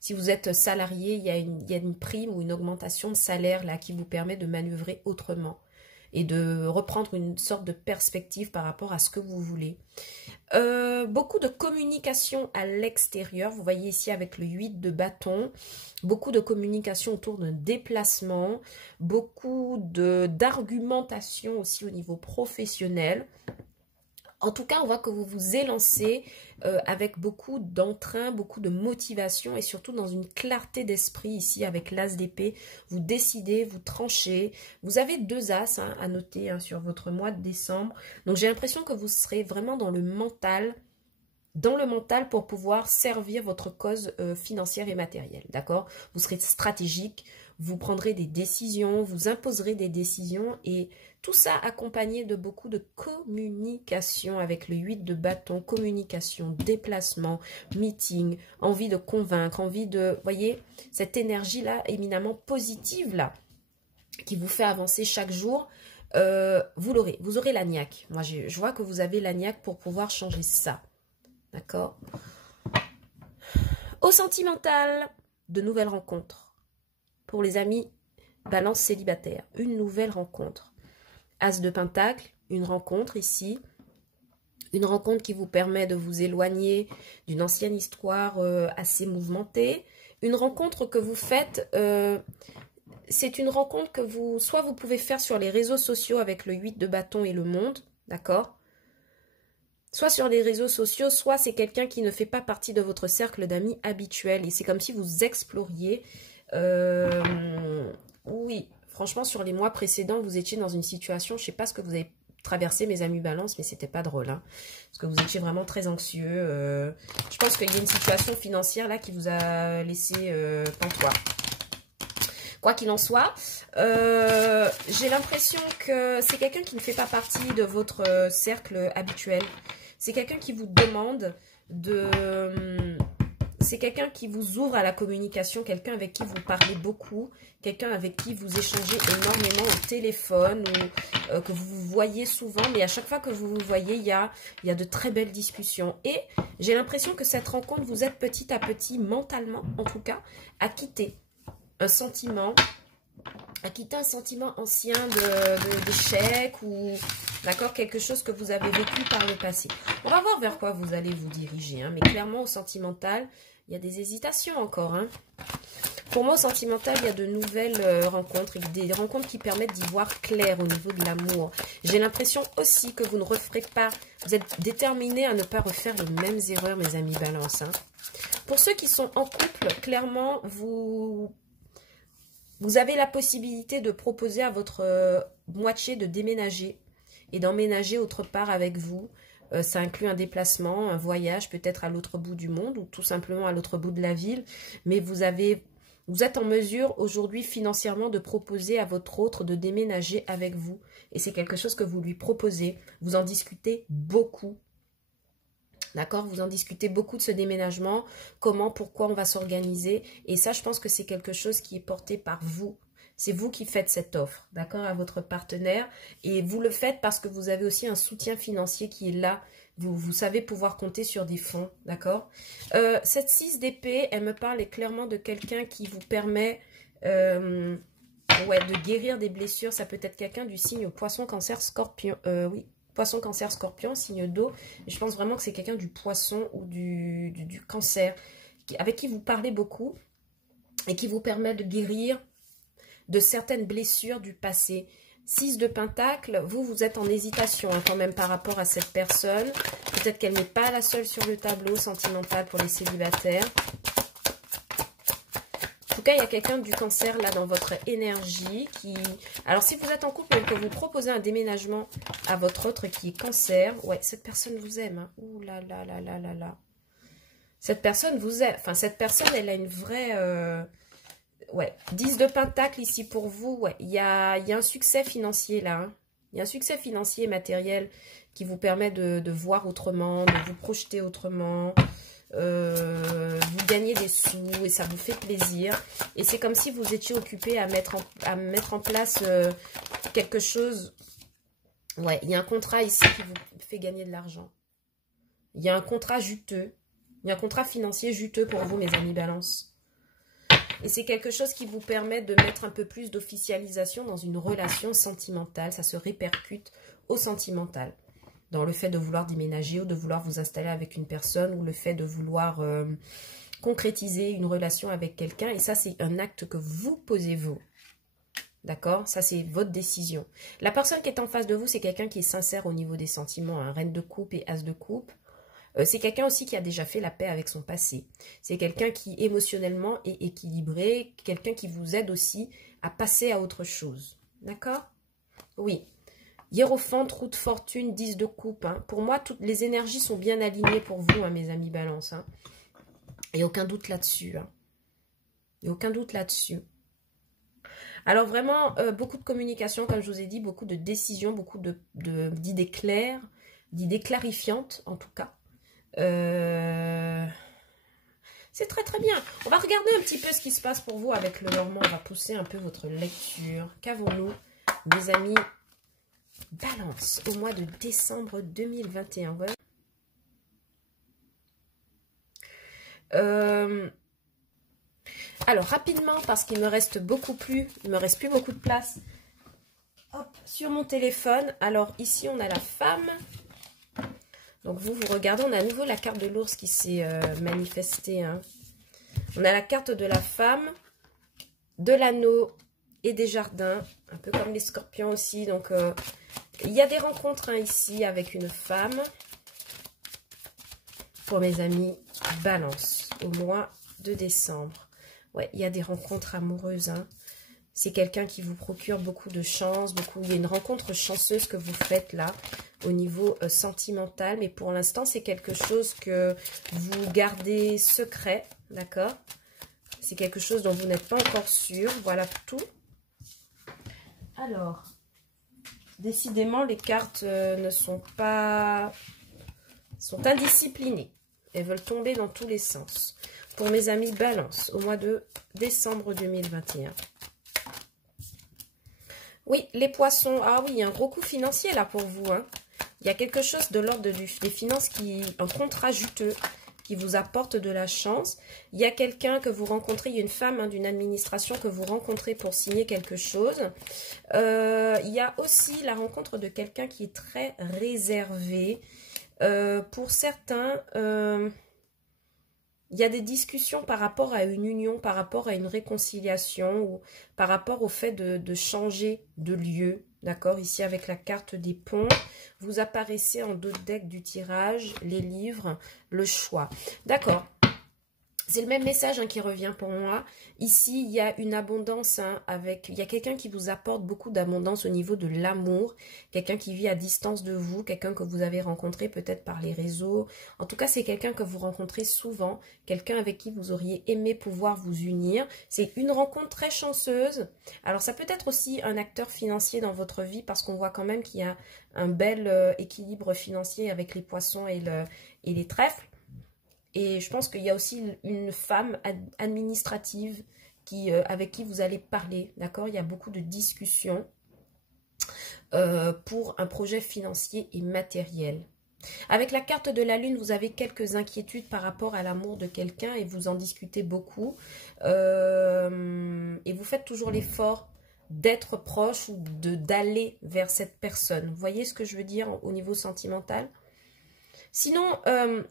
Si vous êtes salarié, il y a une prime ou une augmentation de salaire là qui vous permet de manœuvrer autrement et de reprendre une sorte de perspective par rapport à ce que vous voulez. Beaucoup de communication à l'extérieur, vous voyez ici avec le 8 de bâton, beaucoup de communication autour d'un déplacement, beaucoup d'argumentation aussi au niveau professionnel. En tout cas, on voit que vous vous élancez avec beaucoup d'entrain, beaucoup de motivation et surtout dans une clarté d'esprit ici avec l'as d'épée. Vous décidez, vous tranchez. Vous avez 2 as hein, à noter hein, sur votre mois de décembre. Donc, j'ai l'impression que vous serez vraiment dans le mental pour pouvoir servir votre cause financière et matérielle. D'accord? Vous serez stratégique, vous prendrez des décisions, vous imposerez des décisions et tout ça accompagné de beaucoup de communication avec le 8 de bâton, communication, déplacement, meeting, envie de convaincre, envie de, voyez, cette énergie-là éminemment positive là, qui vous fait avancer chaque jour, vous l'aurez, vous aurez la niaque. Moi, je vois que vous avez la niaque pour pouvoir changer ça. D'accord? Au sentimental, de nouvelles rencontres. Pour les amis, balance célibataire, une nouvelle rencontre. As de pentacle, une rencontre ici. Une rencontre qui vous permet de vous éloigner d'une ancienne histoire assez mouvementée. Une rencontre que vous faites, c'est une rencontre que soit vous pouvez faire sur les réseaux sociaux avec le 8 de bâton et le monde, d'accord? Soit sur les réseaux sociaux, soit c'est quelqu'un qui ne fait pas partie de votre cercle d'amis habituel. Et c'est comme si vous exploriez. Oui, franchement, sur les mois précédents, vous étiez dans une situation, je ne sais pas ce que vous avez traversé, mes amis balance, mais c'était pas drôle. Hein, parce que vous étiez vraiment très anxieux. Je pense qu'il y a une situation financière là qui vous a laissé pantois. Quoi qu'il en soit, j'ai l'impression que c'est quelqu'un qui ne fait pas partie de votre cercle habituel. C'est quelqu'un qui vous demande de... C'est quelqu'un qui vous ouvre à la communication, quelqu'un avec qui vous parlez beaucoup, quelqu'un avec qui vous échangez énormément au téléphone ou que vous voyez souvent. Mais à chaque fois que vous vous voyez, il y a de très belles discussions. Et j'ai l'impression que cette rencontre, vous êtes petit à petit, mentalement en tout cas, à quitter un sentiment, ancien d'échec ou d'accord, quelque chose que vous avez vécu par le passé. On va voir vers quoi vous allez vous diriger, hein, mais clairement au sentimental, il y a des hésitations encore. Hein. Pour moi, au sentimental, il y a de nouvelles rencontres, des rencontres qui permettent d'y voir clair au niveau de l'amour. J'ai l'impression aussi que vous ne referez pas, vous êtes déterminés à ne pas refaire les mêmes erreurs, mes amis balance. Hein. Pour ceux qui sont en couple, clairement, vous avez la possibilité de proposer à votre moitié de déménager et d'emménager autre part avec vous. Ça inclut un déplacement, un voyage peut-être à l'autre bout du monde ou tout simplement à l'autre bout de la ville. Mais vous êtes en mesure aujourd'hui financièrement de proposer à votre autre de déménager avec vous. Et c'est quelque chose que vous lui proposez. Vous en discutez beaucoup. D'accord? Vous en discutez beaucoup de ce déménagement, comment, pourquoi on va s'organiser. Et ça, je pense que c'est quelque chose qui est porté par vous. C'est vous qui faites cette offre, d'accord, à votre partenaire. Et vous le faites parce que vous avez aussi un soutien financier qui est là. Vous savez pouvoir compter sur des fonds, d'accord? Cette 6 d'épée, elle me parle clairement de quelqu'un qui vous permet de guérir des blessures. Ça peut être quelqu'un du signe poisson, cancer, scorpion. Oui. Poisson, cancer, scorpion, signe d'eau. Je pense vraiment que c'est quelqu'un du poisson ou du cancer avec qui vous parlez beaucoup et qui vous permet de guérir de certaines blessures du passé. 6 de pentacle, vous êtes en hésitation hein, quand même par rapport à cette personne. Peut-être qu'elle n'est pas la seule sur le tableau sentimental pour les célibataires. En tout cas, il y a quelqu'un du Cancer là dans votre énergie qui... Alors, si vous êtes en couple et que vous proposez un déménagement à votre autre qui est Cancer, ouais, cette personne vous aime. Hein. Ouh là là là là là là. Cette personne vous aime. Enfin, cette personne, elle a une vraie... Ouais, 10 de Pentacle ici pour vous. Ouais, il y a un succès financier là. Hein. Il y a un succès financier et matériel qui vous permet de voir autrement, de vous projeter autrement. Vous gagnez des sous et ça vous fait plaisir. Et c'est comme si vous étiez occupé à mettre en place quelque chose. Ouais, il y a un contrat ici qui vous fait gagner de l'argent. Il y a un contrat juteux. Il y a un contrat financier juteux pour vous, mes amis Balance. Et c'est quelque chose qui vous permet de mettre un peu plus d'officialisation dans une relation sentimentale. Ça se répercute au sentimental. Dans le fait de vouloir déménager ou de vouloir vous installer avec une personne ou le fait de vouloir concrétiser une relation avec quelqu'un. Et ça, c'est un acte que vous posez vous. D'accord? Ça, c'est votre décision. La personne qui est en face de vous, c'est quelqu'un qui est sincère au niveau des sentiments. Hein. Reine de coupe et as de coupe. C'est quelqu'un aussi qui a déjà fait la paix avec son passé. C'est quelqu'un qui émotionnellement est équilibré, quelqu'un qui vous aide aussi à passer à autre chose. D'accord? Oui. Hiérophante, roue de fortune, 10 de coupe. Hein. Pour moi, toutes les énergies sont bien alignées pour vous, hein, mes amis Balance. Hein. Il n'y a aucun doute là-dessus. Hein. Il n'y a aucun doute là-dessus. Alors vraiment, beaucoup de communication, comme je vous ai dit, beaucoup de décisions, beaucoup d'idées claires, d'idées clarifiantes en tout cas. C'est très très bien. On va regarder un petit peu ce qui se passe pour vous avec le Normand. On va pousser un peu votre lecture. Qu'avons-nous, mes amis Balance, au mois de décembre 2021? Voilà. Alors rapidement, parce qu'il me reste il me reste plus beaucoup de place. Hop, sur mon téléphone. Alors ici on a la femme. Donc vous regardez, on a à nouveau la carte de l'ours qui s'est manifestée. Hein. On a la carte de la femme, de l'anneau et des jardins. Un peu comme les scorpions aussi. Donc il y a des rencontres hein, ici avec une femme. Pour mes amis Balance, au mois de décembre. Ouais, il y a des rencontres amoureuses. Hein. C'est quelqu'un qui vous procure beaucoup de chance. Il y a une rencontre chanceuse que vous faites là. Au niveau sentimental, mais pour l'instant, c'est quelque chose que vous gardez secret, d'accord? C'est quelque chose dont vous n'êtes pas encore sûr. Voilà tout. Alors, décidément, les cartes ne sont pas... sont indisciplinées. Elles veulent tomber dans tous les sens. Pour mes amis Balance, au mois de décembre 2021. Oui, les poissons. Ah oui, il y a un gros coup financier là pour vous, hein. Il y a quelque chose de l'ordre des finances, un contrat juteux qui vous apporte de la chance. Il y a quelqu'un que vous rencontrez, il y a une femme hein, d'une administration que vous rencontrez pour signer quelque chose. Il y a aussi la rencontre de quelqu'un qui est très réservé. Pour certains, il y a des discussions par rapport à une union, par rapport à une réconciliation ou par rapport au fait de changer de lieu. D'accord, ici avec la carte des ponts, vous apparaissez en dos de deck du tirage, les livres, le choix. D'accord, c'est le même message hein, qui revient pour moi. Ici, il y a une abondance, hein, il y a quelqu'un qui vous apporte beaucoup d'abondance au niveau de l'amour, quelqu'un qui vit à distance de vous, quelqu'un que vous avez rencontré peut-être par les réseaux. En tout cas, c'est quelqu'un que vous rencontrez souvent, quelqu'un avec qui vous auriez aimé pouvoir vous unir. C'est une rencontre très chanceuse. Alors, ça peut être aussi un acteur financier dans votre vie parce qu'on voit quand même qu'il y a un bel équilibre financier avec les poissons et les trèfles. Et je pense qu'il y a aussi une femme administrative avec qui vous allez parler, d'accord? Il y a beaucoup de discussions pour un projet financier et matériel. Avec la carte de la lune, vous avez quelques inquiétudes par rapport à l'amour de quelqu'un et vous en discutez beaucoup. Et vous faites toujours l'effort d'être proche ou d'aller vers cette personne. Vous voyez ce que je veux dire au niveau sentimental ? Sinon,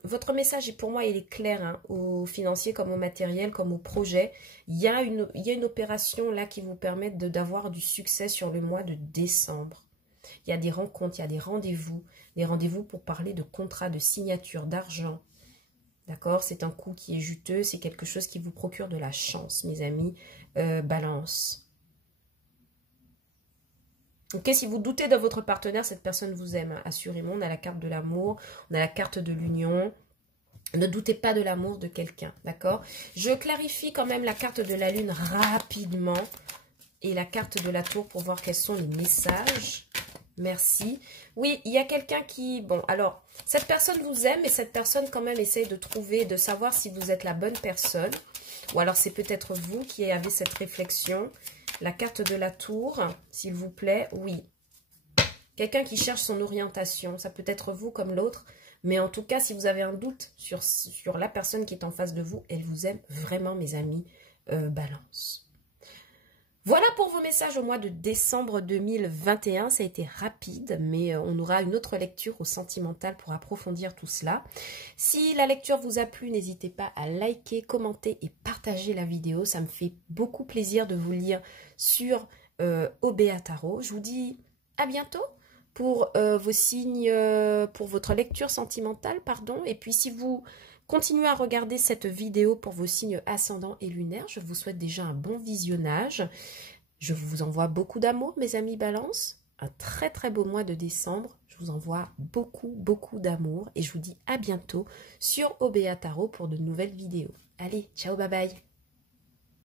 votre message, pour moi, il est clair, hein, au financier comme au matériel, comme au projet. Il y a une opération là qui vous permet d'avoir du succès sur le mois de décembre. Il y a des rencontres, il y a des rendez-vous pour parler de contrat, de signature, d'argent. D'accord? C'est un coup qui est juteux, c'est quelque chose qui vous procure de la chance, mes amis. Balance. Ok, si vous doutez de votre partenaire, cette personne vous aime, hein, assurément. On a la carte de l'amour, on a la carte de l'union. Ne doutez pas de l'amour de quelqu'un, d'accord? Je clarifie quand même la carte de la lune rapidement et la carte de la tour pour voir quels sont les messages. Merci. Oui, il y a quelqu'un qui... Bon, alors, cette personne vous aime et cette personne quand même essaye de trouver, de savoir si vous êtes la bonne personne. Ou alors c'est peut-être vous qui avez cette réflexion. La carte de la tour, s'il vous plaît, oui. Quelqu'un qui cherche son orientation, ça peut être vous comme l'autre. Mais en tout cas, si vous avez un doute sur la personne qui est en face de vous, elle vous aime vraiment, mes amis, Balance. Voilà pour vos messages au mois de décembre 2021. Ça a été rapide, mais on aura une autre lecture au sentimental pour approfondir tout cela. Si la lecture vous a plu, n'hésitez pas à liker, commenter et partager la vidéo. Ça me fait beaucoup plaisir de vous lire sur OBA Tarot. Je vous dis à bientôt pour vos signes, pour votre lecture sentimentale, pardon. Et puis si vous continuez à regarder cette vidéo pour vos signes ascendants et lunaires, je vous souhaite déjà un bon visionnage. Je vous envoie beaucoup d'amour, mes amis Balance. Un très très beau mois de décembre. Je vous envoie beaucoup d'amour et je vous dis à bientôt sur OBA Tarot pour de nouvelles vidéos. Allez, ciao, bye bye.